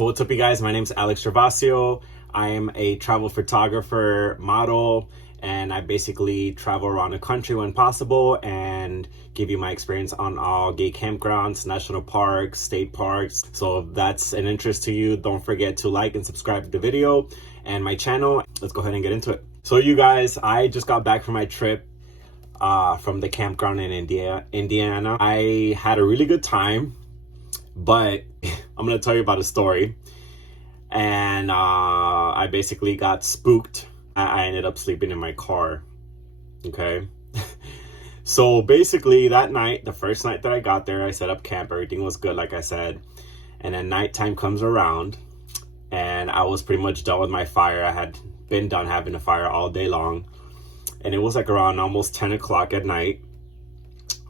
So what's up, you guys? My name's Alex Gervasio. I am a travel photographer, model, and I basically travel around the country when possible and give you my experience on all gay campgrounds, national parks, state parks. So if that's an interest to you, don't forget to like and subscribe to the video and my channel. Let's go ahead and get into it. So you guys, I just got back from my trip from the campground in Indiana. I had a really good time, but I'm gonna tell you about a story. And I basically got spooked. I ended up sleeping in my car. Okay. So basically that night, the first night that I got there, I set up camp. Everything was good, like I said. And then nighttime comes around and I was pretty much done with my fire. I had been done having a fire all day long. And it was like around almost 10 o'clock at night.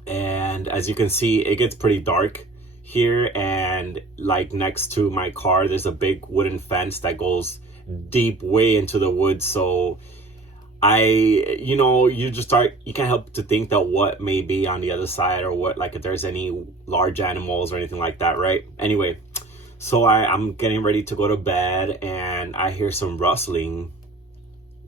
And as you can see, it gets pretty dark here, and like next to my car there's a big wooden fence that goes deep way into the woods. So you can't help to think that what may be on the other side, or what, like if there's any large animals or anything like that, right? Anyway, so I'm getting ready to go to bed and I hear some rustling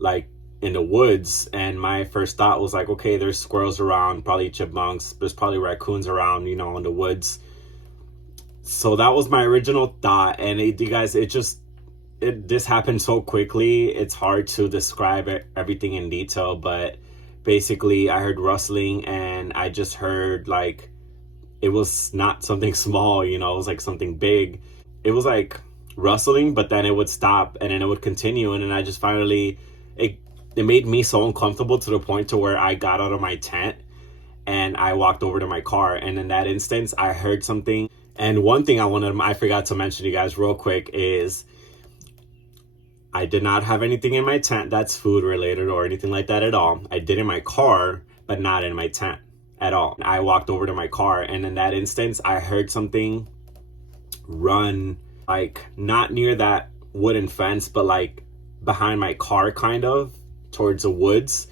like in the woods, and my first thought was like, okay, there's squirrels around, probably chipmunks, there's probably raccoons around, in the woods. So that was my original thought, and this happened so quickly, it's hard to describe everything in detail. But basically I heard rustling, and I just heard like, it was not something small, it was like something big. It was like rustling, but then it would stop and then it would continue, and then I just finally, it made me so uncomfortable to the point to where I got out of my tent and I walked over to my car. And in that instance I heard something. And one thing I forgot to mention to you guys real quick is I did not have anything in my tent that's food related or anything like that at all. I did in my car, but not in my tent at all. I walked over to my car, and in that instance I heard something run, like not near that wooden fence, but like behind my car, kind of towards the woods.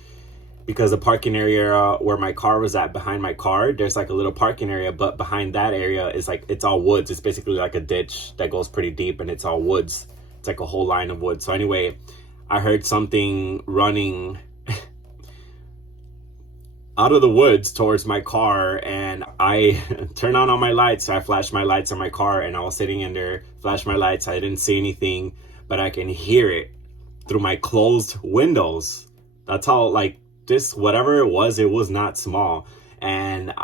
Because the parking area where my car was at, behind my car, there's like a little parking area, but behind that area is like, it's all woods. It's basically like a ditch that goes pretty deep, and it's all woods. It's like a whole line of woods. So anyway, I heard something running out of the woods towards my car, and I turned on all my lights. So I flashed my lights on my car, and I was sitting in there, flashed my lights. I didn't see anything, but I can hear it through my closed windows. That's how, like, this, whatever it was not small. And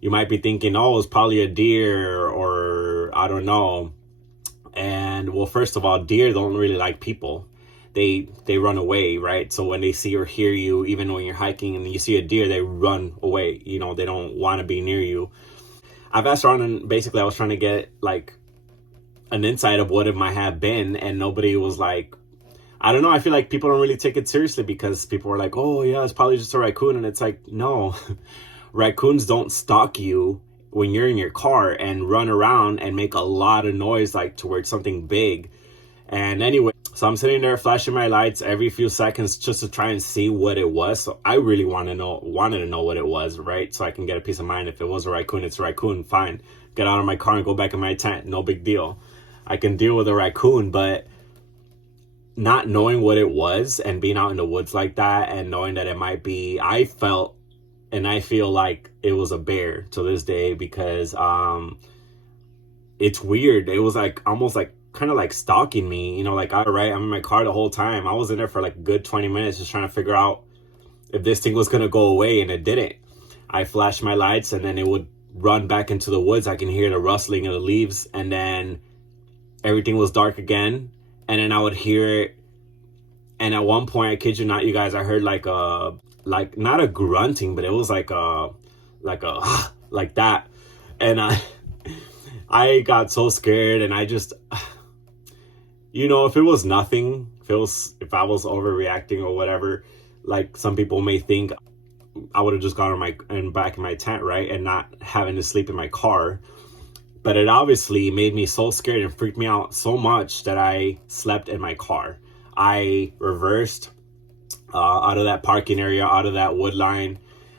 you might be thinking, oh, it's probably a deer, or I don't know. And well, first of all, deer don't really like people. They run away, right? So when they see or hear you, even when you're hiking and you see a deer, they run away. They don't want to be near you. I've asked around, and basically I was trying to get like an insight of what it might have been, and nobody was like, I don't know. I feel like people don't really take it seriously, because people are like, oh yeah, it's probably just a raccoon. And it's like, no, raccoons don't stalk you when you're in your car and run around and make a lot of noise, like towards something big. And anyway, so I'm sitting there flashing my lights every few seconds just to try and see what it was. So I really wanted to know what it was, right? So I can get a peace of mind. If it was a raccoon, it's a raccoon, fine. Get out of my car and go back in my tent. No big deal. I can deal with a raccoon. But not knowing what it was and being out in the woods like that, and knowing that it might be, I felt and I feel like it was a bear to this day, because it's weird. It was like almost like kind of like stalking me, like, all right, I'm in my car the whole time. I was in there for like a good 20 minutes just trying to figure out if this thing was gonna go away, and it didn't. I flashed my lights, and then it would run back into the woods. I can hear the rustling of the leaves, and then everything was dark again. And then I would hear it. And at one point, I kid you not, you guys, I heard like not a grunting, but it was like like that. And I got so scared, and I just, if it was nothing, if I was overreacting or whatever, like some people may think, I would have just gone back in my tent, right? And not having to sleep in my car. But it obviously made me so scared and freaked me out so much that I slept in my car. I reversed out of that parking area, out of that wood line,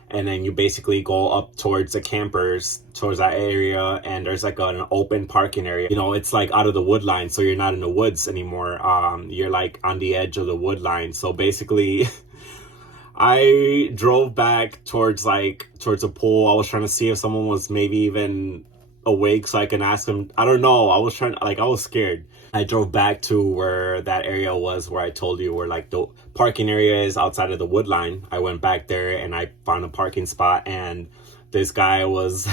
and then you basically go up towards the campers, towards that area, and there's like an open parking area. It's like out of the wood line, so you're not in the woods anymore. You're like on the edge of the wood line. So basically, I drove back towards the pool. I was trying to see if someone was maybe even awake so I can ask them. I don't know. I was scared. I drove back to where that area was, where I told you where like the parking area is outside of the wood line. I went back there and I found a parking spot, and this guy was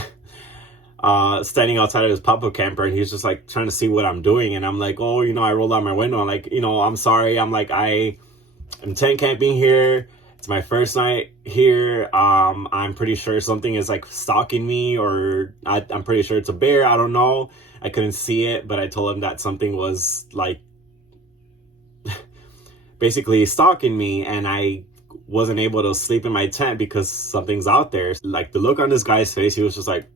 standing outside of his pop-up camper, and he was just like trying to see what I'm doing. And I'm like, oh, I rolled out my window. I'm like, I'm sorry. I'm like, I'm tent camping here. It's my first night here. I'm pretty sure something is like stalking me, or I'm pretty sure it's a bear. I don't know. I couldn't see it, but I told him that something was like basically stalking me, and I wasn't able to sleep in my tent because something's out there. Like the look on this guy's face, he was just like,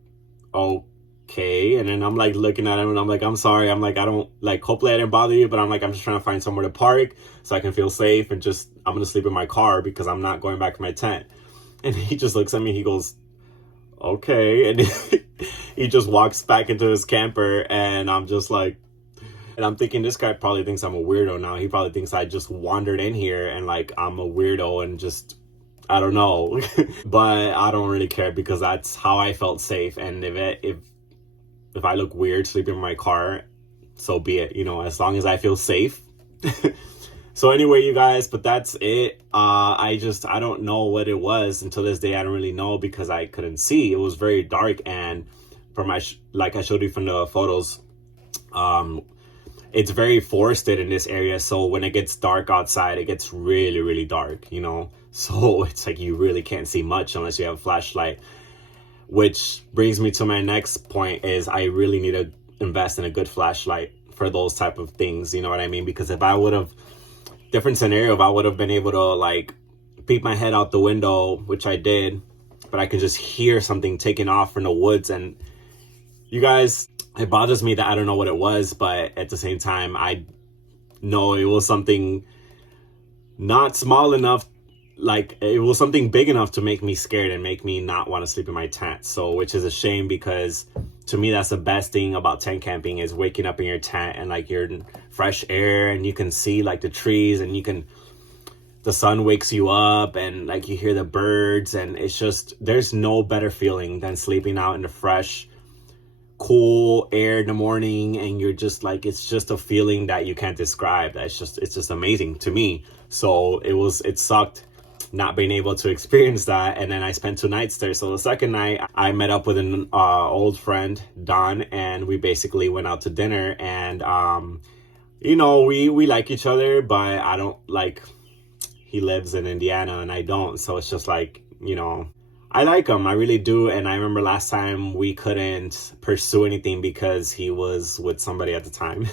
okay. And then I'm like looking at him and I'm like, I'm sorry. I'm like, I don't like, hopefully I didn't bother you, but I'm like, I'm just trying to find somewhere to park so I can feel safe, and just, I'm going to sleep in my car because I'm not going back to my tent. And he just looks at me, he goes, okay. And he just walks back into his camper, and I'm just like, and I'm thinking this guy probably thinks I'm a weirdo now. He probably thinks I just wandered in here and like I'm a weirdo and just, I don't know. But I don't really care because that's how I felt safe. And if I look weird sleeping in my car, so be it, as long as I feel safe. So anyway, you guys, but that's it. I don't know what it was until this day. I don't really know because I couldn't see. It was very dark, and like I showed you from the photos, it's very forested in this area. So when it gets dark outside, it gets really, really dark, So it's like you really can't see much unless you have a flashlight. Which brings me to my next point is I really need to invest in a good flashlight for those type of things. You know what I mean? Because if I would have, different scenario, if I would have been able to like peek my head out the window, which I did, but I could just hear something taking off from the woods. And you guys, it bothers me that I don't know what it was, but at the same time, I know it was something not small enough, like it was something big enough to make me scared and make me not want to sleep in my tent. So, which is a shame, because to me, that's the best thing about tent camping is waking up in your tent and like you're in fresh air and you can see like the trees, and the sun wakes you up, and like you hear the birds, and it's just, there's no better feeling than sleeping out in the fresh, cool air in the morning, and you're just like, it's just a feeling that you can't describe. It's just amazing to me. So it sucked not being able to experience that. And then I spent 2 nights there. So the second night I met up with an old friend, Don, and we basically went out to dinner. And we like each other, but I don't like, he lives in Indiana and I don't. So it's just like, I like him, I really do. And I remember last time we couldn't pursue anything because he was with somebody at the time.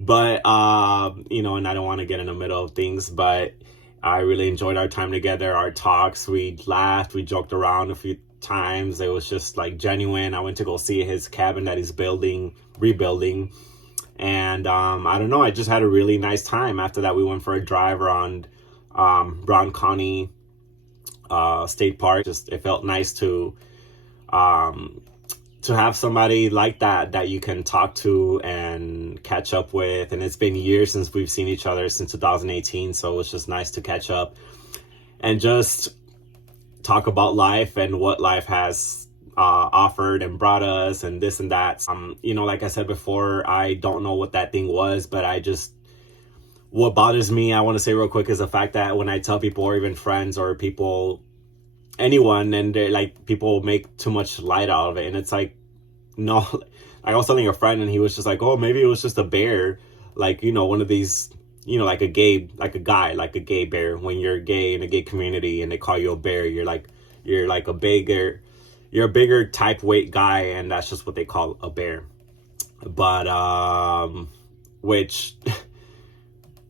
But and I don't want to get in the middle of things, but I really enjoyed our time together, our talks. We laughed, we joked around a few times. It was just like genuine. I went to go see his cabin that he's rebuilding. And I don't know, I just had a really nice time. After that, we went for a drive around Brown County State Park. Just, it felt nice to have somebody like that you can talk to and catch up with. And it's been years since we've seen each other, since 2018. So it's just nice to catch up and just talk about life and what life has offered and brought us and this and that. Like I said before, I don't know what that thing was, but what bothers me, I want to say real quick, is the fact that when I tell people, or even friends or people, anyone, and they're like, people make too much light out of it. And it's like, no. I was telling a friend and he was just like, oh, maybe it was just a bear, like, one of these, like a gay bear. When you're gay in a gay community and they call you a bear, you're a bigger type weight guy, and that's just what they call a bear. But which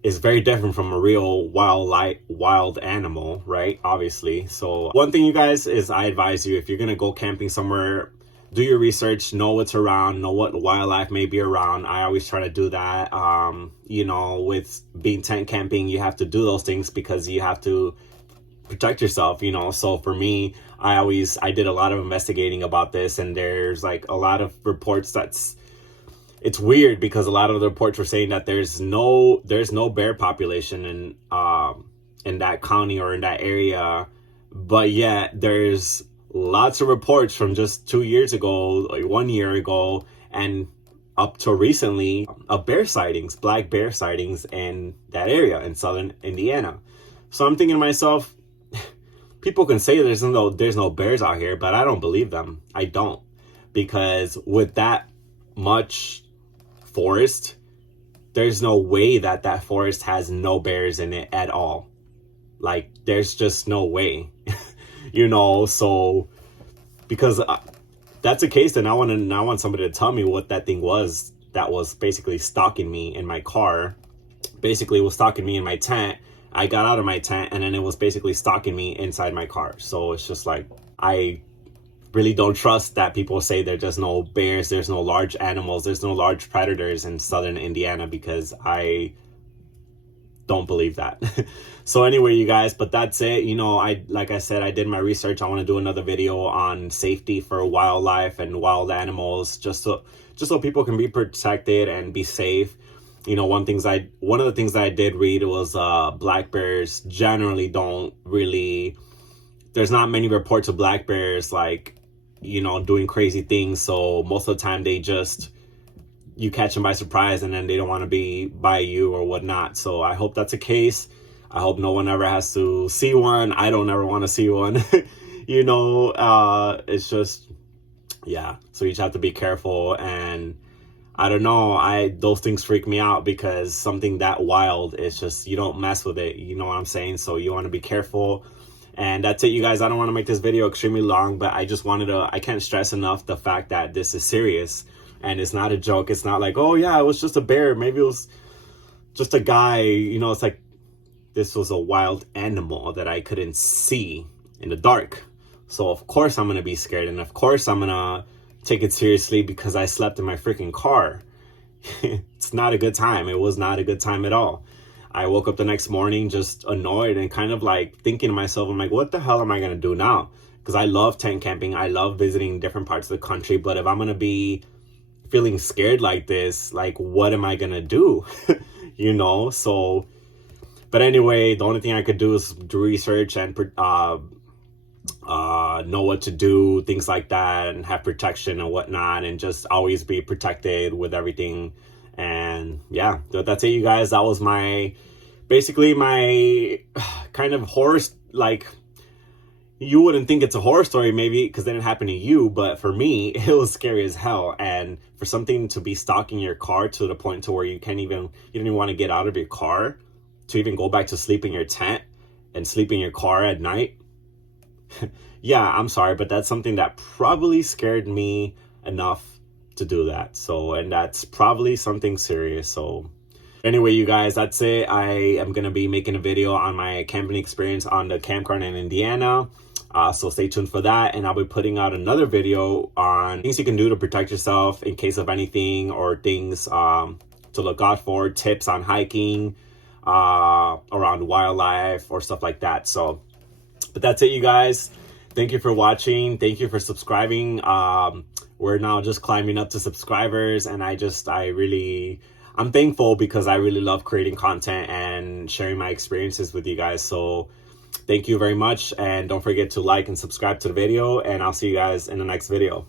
is very different from a real wild animal, right? Obviously. So one thing, you guys, is I advise you, if you're gonna go camping somewhere, do your research, know what's around, know what wildlife may be around. I always try to do that. With being tent camping, you have to do those things because you have to protect yourself, you know. So for me, I did a lot of investigating about this, and there's like a lot of reports it's weird because a lot of the reports were saying that there's no bear population in that county or in that area, but yet there's lots of reports from just 2 years ago, like 1 year ago, and up to recently of black bear sightings in that area in southern Indiana. So I'm thinking to myself, people can say there's no bears out here, but I don't believe them. I don't, because with that much forest, there's no way that forest has no bears in it at all. Like, there's just no way. You know, so because that's the case, then I want somebody to tell me what that thing was that was basically stalking me in my car. Basically, it was stalking me in my tent. I got out of my tent, and then it was basically stalking me inside my car. So it's just like, I really don't trust that people say there's just no bears, there's no large animals, there's no large predators in southern Indiana, because I don't believe that. So anyway, you guys, but that's it. You know, like I said, I did my research. I want to do another video on safety for wildlife and wild animals, just so people can be protected and be safe. You know, one of the things that I did read was black bears generally there's not many reports of black bears, like, you know, doing crazy things. So most of the time you catch them by surprise, and then they don't want to be by you or whatnot. So I hope that's the case. I hope no one ever has to see one. I don't ever want to see one. You know, it's just, yeah. So you just have to be careful. And I don't know, those things freak me out, because something that wild, it's just, you don't mess with it. You know what I'm saying? So you want to be careful. And that's it, you guys. I don't want to make this video extremely long, but I just I can't stress enough the fact that this is serious. And it's not a joke. It's not like, oh yeah, it was just a bear. Maybe it was just a guy. You know, it's like, this was a wild animal that I couldn't see in the dark. So of course I'm going to be scared. And of course I'm going to take it seriously, because I slept in my freaking car. It's not a good time. It was not a good time at all. I woke up the next morning just annoyed and kind of like thinking to myself, I'm like, what the hell am I going to do now? Because I love tent camping. I love visiting different parts of the country. But if I'm going to be feeling scared like this, like, what am I gonna do? You know. So, but anyway, the only thing I could do is do research and know what to do, things like that, and have protection and whatnot, and just always be protected with everything. And yeah, that's it, you guys. That was basically my kind of horror, like, you wouldn't think it's a horror story maybe because it didn't happen to you, but for me, it was scary as hell. And for something to be stalking your car to the point to where you don't even want to get out of your car to even go back to sleep in your tent and sleep in your car at night. Yeah, I'm sorry, but that's something that probably scared me enough to do that. So, and that's probably something serious. So anyway, you guys, that's it. I am going to be making a video on my camping experience on the campground in Indiana. So stay tuned for that. And I'll be putting out another video on things you can do to protect yourself in case of anything, or things to look out for, tips on hiking, around wildlife or stuff like that. So, but that's it, you guys. Thank you for watching. Thank you for subscribing. We're now just climbing up to subscribers, and I'm thankful, because I really love creating content and sharing my experiences with you guys. So thank you very much. And don't forget to like and subscribe to the video, and I'll see you guys in the next video.